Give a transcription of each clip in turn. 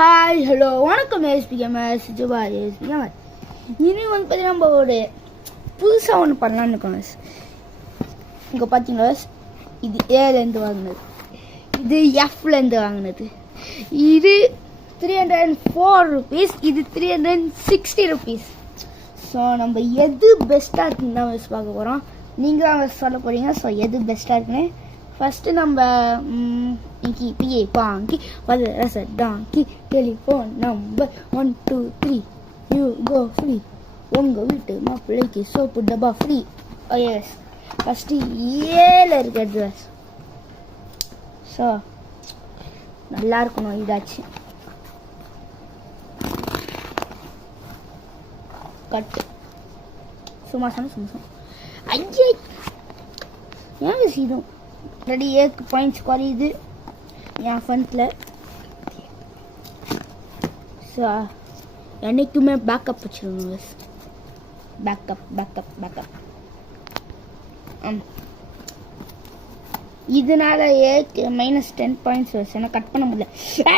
Hi hello வணக்கம் SP gamers ஜுபா SP gamer. இனி வந்து பார்த்தீங்கன்னா நம்ம ஒரு புதுசாக ஒன்று பண்ணலான்னு இருக்கோம். இங்கே பார்த்தீங்களா, இது ஏலேருந்து வாங்கினது, இது எஃப்லேருந்து வாங்கினது, இது 304 rupees, இது 360 rupees. ஸோ நம்ம எது பெஸ்ட்டாக இருக்குன்னு தான் வச்சு பார்க்க போகிறோம். நீங்கள் தான் வச்சு சொல்ல போகிறீங்க. ஸோ எது பெஸ்ட்டாக இருக்குன்னு ஃபஸ்ட்டு நம்ம இங்கி பிஏ பாங்கி வத ரச டாங்கி telephone number 1 2 3 you go free, உங்கள் வீட்டு மாப்பிள்ளைக்கு சோப்பு டப்பா ஃப்ரீ. எஸ், ஃபஸ்ட்டு ஏல இருக்கிறது. ஸோ நல்லா இருக்கணும் இதாச்சு. கட்டு சும்மா சும்மா ஐயே ஏன் இதுவும் ரெடி ஏக்கு பாயிண்ட்ஸ் குறையுது என் ஃப்ரண்ட்டில். ஸோ என்றைக்குமே பேக்கப் வச்சுருங்க. பேக்கப் இதனால ஏக்கு -10 பாயிண்ட்ஸ் வச்சு ஏன்னா கட் பண்ண முடியல.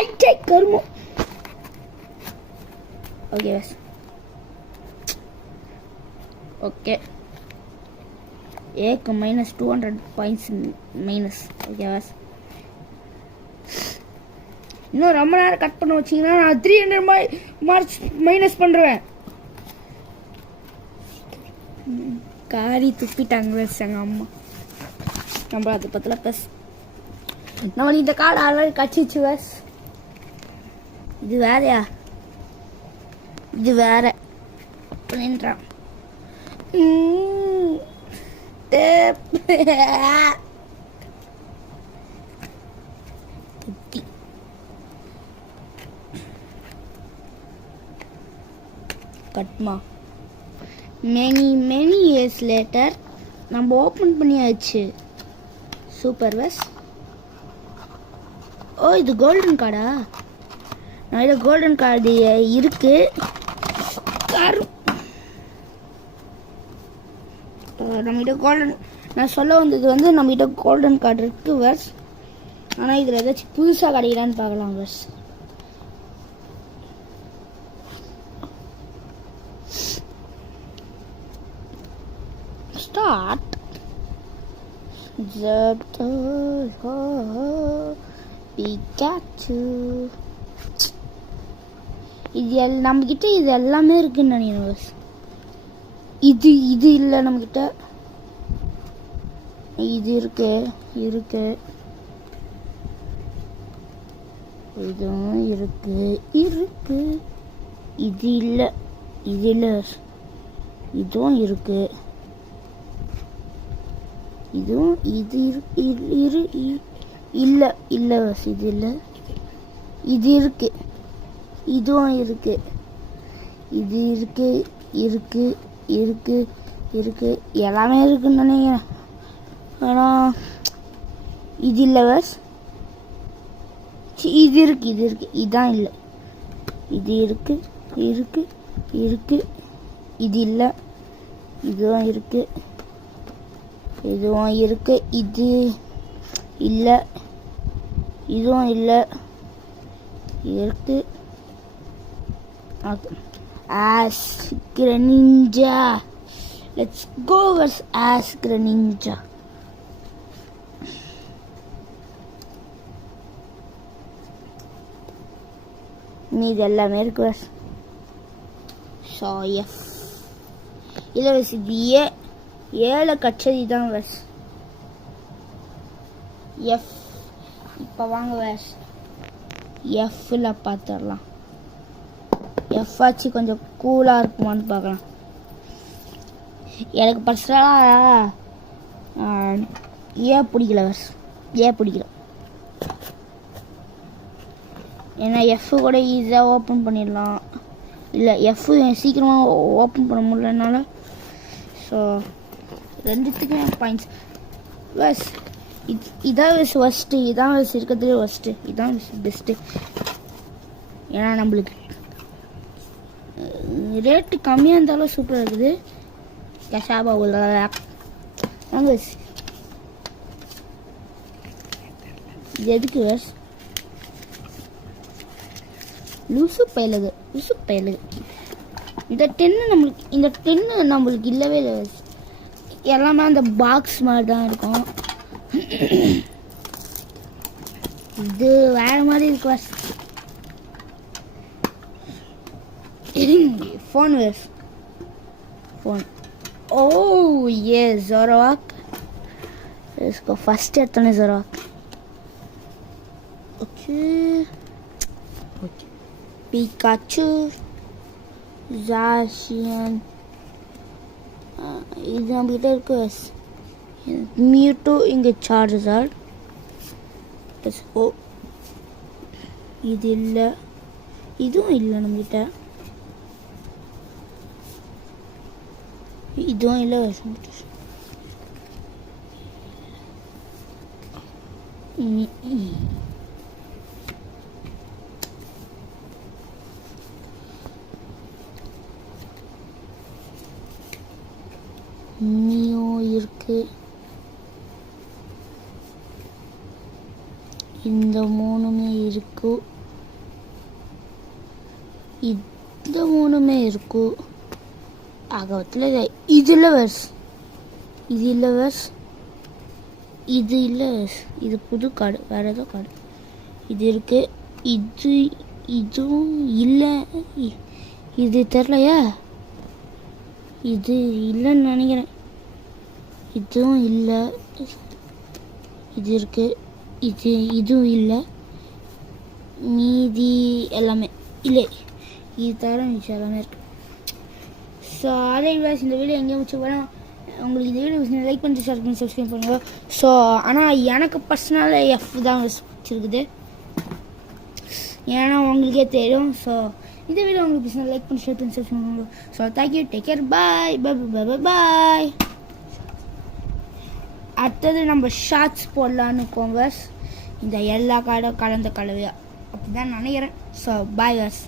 ஐட்டே கருமம். ஓகே பஸ், ஓகே ஏக்கு -200 பாயிண்ட்ஸ் மைனஸ். ஓகே பஸ், இன்னும் ரொம்ப நேரம் கட் பண்ண வச்சிங்கன்னா நான் 300 மார்க்ஸ் மைனஸ் பண்ணுறேன். காரி துப்பிட்டாங்க பஸ் எங்கள் அம்மா. நம்ம அது பற்றில ப்ளஸ் நம்ம இந்த கார்டு ஆல்ரெடி கட்சிச்சு பஸ். இது வேறையா, இது வேற அப்படின்றான். கட்மா many years later நம்ம ஓப்பன் பண்ணியாச்சு. Super bus. ஓ, இது கோல்டன் கார்டா? நான் இதில் கோல்டன் கார்டு இருக்கு. நம்மகிட்ட கோல்டன், நான் சொல்ல வந்தது வந்து நம்மகிட்ட கோல்டன் கார்டு இருக்கு பஸ். ஆனால் இதில் ஏதாச்சும் புதுசாக கிடைக்கலான்னு பார்க்கலாம் பஸ். ஸ்டார்ட். இது நம்மகிட்ட இது எல்லாமே இருக்குன்னு நினைக்கிறேன் பஸ். இது இல்லை நம்மகிட்ட. இது இருக்கு இதுவும் இருக்கு. இது இல்லை இதுவும் இருக்கு. இதுவும் இல்லை பஸ். இது இல்லை, இது இருக்கு. இதுவும் இருக்கு. இது இருக்கு எல்லாமே இருக்குன்னு நினைக்கிறேன். ஆனால் இது இல்லை பஸ். இது இருக்கு. இதான் இல்லை. இது இருக்கு. இது இல்லை. இதுவும் இருக்கு. இதுவும் இருக்கு. இது இல்லை. இதுவும் இல்லை. இருக்கு. Okay, Ask Greninja. Let's go with Ask Greninja. மீது எல்லாமே இருக்கு பஸ். ஸோ எஃப் இல்லை பஸ். இது ஏழை கச்சதி தான் பஸ். எஃப் இப்போ வாங்க பஸ், எஃப்ல பார்த்துடலாம். எஃப் ஆச்சு கொஞ்சம் கூலாக இருக்குமான்னு பார்க்கலாம். எனக்கு பர்சனலாக பிடிக்கல பஸ். பிடிக்கல. ஏன்னா எஃப் கூட ஈஸியாக ஓப்பன் பண்ணிடலாம். இல்லை எஃப் சீக்கிரமாக ஓப்பன் பண்ண முடியலனால. ஸோ ரெண்டுத்துக்குமே பாயிண்ட்ஸ் பஸ். இதான் பஸ் ஃபஸ்ட்டு. இதான் பஸ் இருக்கிறதுலே ஃபஸ்ட்டு. இதான் பெஸ்ட்டு. ஏன்னா நம்மளுக்கு ரேட்டு கம்மியாக இருந்தாலும் சூப்பராக இருக்குது. கஷாபா வாங்க பஸ். இது எதுக்கு பஸ்? லூசு பயலுது இந்த டென்னு நம்மளுக்கு இல்லவே இல்லை. எல்லாமே அந்த பாக்ஸ் மாதிரி தான் இருக்கும். இது வேற மாதிரி இருக்கு. Phone phone. ஓ ஏ ஜொரோவாக். इसको फर्स्ट எடுத்தோன்னே ஜொரோவாக். ஓகே பிகாச்சு, ஜாஷியன், இது நம்மகிட்ட இருக்கு. மியூட்டோ, இங்கே சார்ஜர். ஓ இது இல்லை, இதுவும் இல்லை நம்மகிட்ட, இதுவும் இல்லை. மியோ இருக்கு. இந்த மூணுமே இருக்கு, இந்த மூணுமே இருக்கு. ஆகவத்தில் இது இல்லை வர்ஸ், இது இல்லை வர்ஸ், இது இல்லை வர்ஸ். இது புது கார்டு, வேறு ஏதோ கார்டு. இது இருக்கு, இதுவும் இல்லை. இது தெரிலையா, இது இல்லைன்னு நினைக்கிறேன். இதுவும் இல்லை. இது இருக்கு, இதுவும் இல்லை. மீதி எல்லாமே இல்லை. இது தவிர மிச்சம் எல்லாமே இருக்கு. ஸோ அதே விவாஸ் இந்த வீடியோ எங்கேயும் முடிச்சு போகிறோம். உங்களுக்கு இந்த வீடியோ லைக் பண்ணிட்டு ஷேர் பண்ணி சப்ஸ்கிரைப் பண்ணுங்க. ஸோ ஆனால் எனக்கு பர்சனலாக எஃப் தான் பிடிச்சிருக்குது, ஏன்னா உங்களுக்கே தெரியும். ஸோ இந்த வீடியோ உங்களுக்கு பிடிச்சா லைக் பண்ணி ஷேர் பண்ணி சப்ஸ்கிரைப் பண்ணுங்க. ஸோ தேங்க்யூ, டேக் கேர், பாய் பாய் பாய். அடுத்தது நம்ம ஷார்ட்ஸ் போடலான்னு இருக்கோம். இந்த எல்லா கார்டும் கலந்த கலவையாக அப்படி தான் நினைக்கிறேன். So bye was.